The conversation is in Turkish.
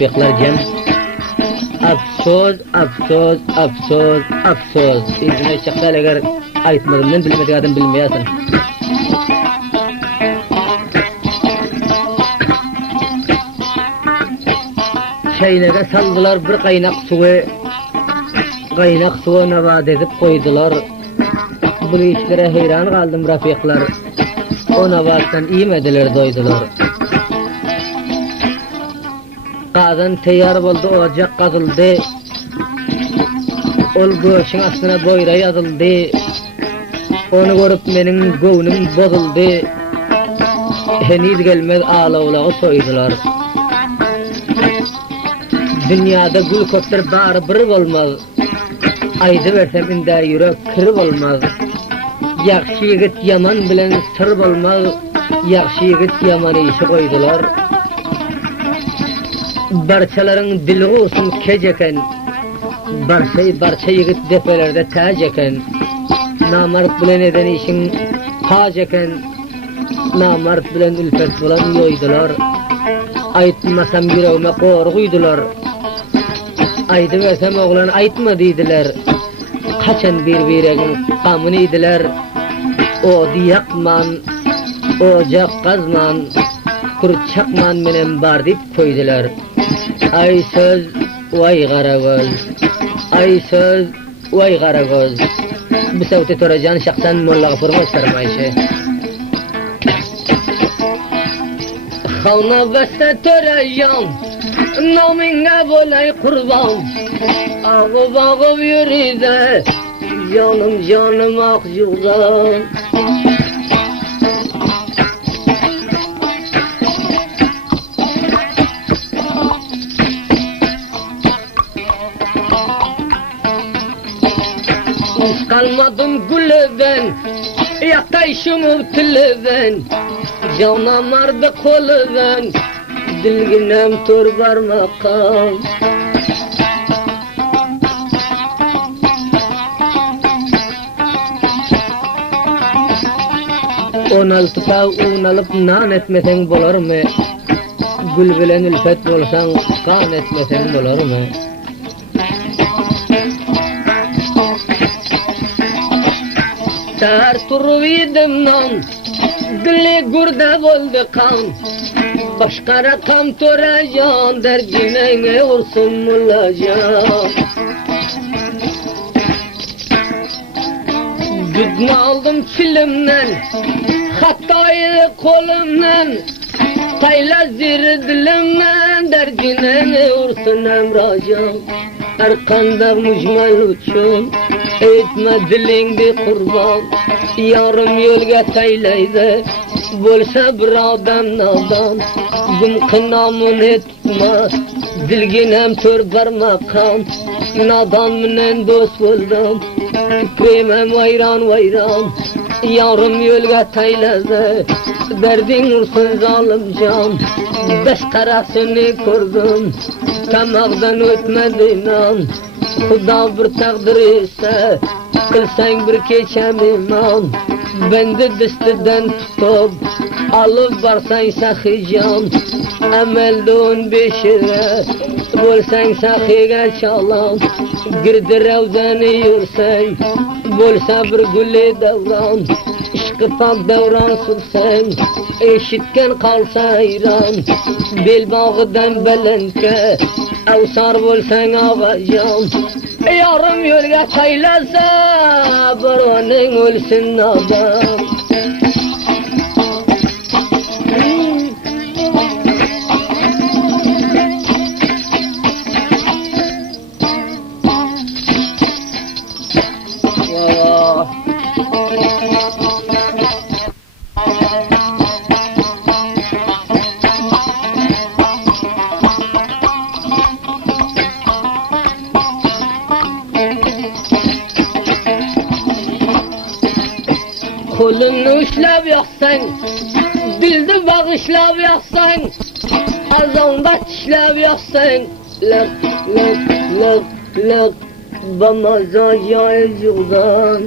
rafiqlar cem. Afsoz, afsoz, afsoz, afsoz. İzine çıktal eğer aytmadımdan bilmediği adam bilmeyesin. Çaynaga saldılar bir kaynak suyu navad edip koydular. Bu işlere hayran kaldım rafiqlar. O navattan iyimediler doydular. Qazan tayyor bo'ldi, ocaq qazıldı. Ol göşün astına boyra yazıldı. Onu görüp menin göğnüm bozuldu. Henüz gelmez ağlavlağı soydular. Dünyada gül koptur bari bir olmaz. Aydı versem inde yürek kırıp olmaz. Yaxşı yigit yaman bilen sır olmaz. Yaxşı yigit yaman işi koydular. Barçaların dili olsun keceken. Barça yigit defelerde taceken. Namart bilen eden işin haceken. Namart bilen ülfet bulan yoydular. Aytmasam yüreğime korguydular. Aydı versem oğlan aytma deydiler. Kaçan birbiregin qamını idiler. O diyakman, ocak qazman, kurçakman menen bar deyip koydular. Ay söz, vay qaragöz. Ay söz, vay qaragöz. Bu sevti toracan şaksan mollağı fırma sarmayışı. Xavna beste toracan, nominga bolay kurban. Ağıb ağıb yürüde, canım akjudan. Kalmadım gülüben, yatayşım tülüben. Canım ardı koluben, dilginem tur barmakam. 16 pav un alıp nan etmesen bolar mı? Gül bilen ülfet bolsan kan etmesen bolar mı? Tar turvidim nan, gülle gurda boldu kan. Başkara tam toracan, dergine ursun mulacan. Güdme aldım kilimden, hatayı kolumdan. Tayla ziri dilimden, dergine ursun emracan. Arkanda mücmal uçun, etme dilindi kurban. Yarım yolga taylaydı, bolsa bir adam nadan. Gümkınamın etme, dilginem tör barmakan. Nadan minen dost buldum, kremem vayran vayran. Yarım yolga taylaydı, derdin ursun zalim can. Beş karasını kurdum, tamağdan ötmedi inan. Xudo bir taqdir ise, qilsang bir kecham iman. Beni distidan tutib, olib borsang saxijon. Amalda 15ga, bo'lsang saxiga chalon. Girdi ravzani yursang, bo'lsa bir gulli davron. Ishqi pok davron sursang, eshitgan qolsa hayron. Belbog'idan balandga, avsar bo'lsang og'ajon. Yarım yo'lga qaylasa, bironing o'lsin nodon. Kolunu ushlab yoqsang, dilni bag'ishlab yoqsang, azonda tishlab yoqsang, laq laq laq laq bamaza yo'l yo'qdan.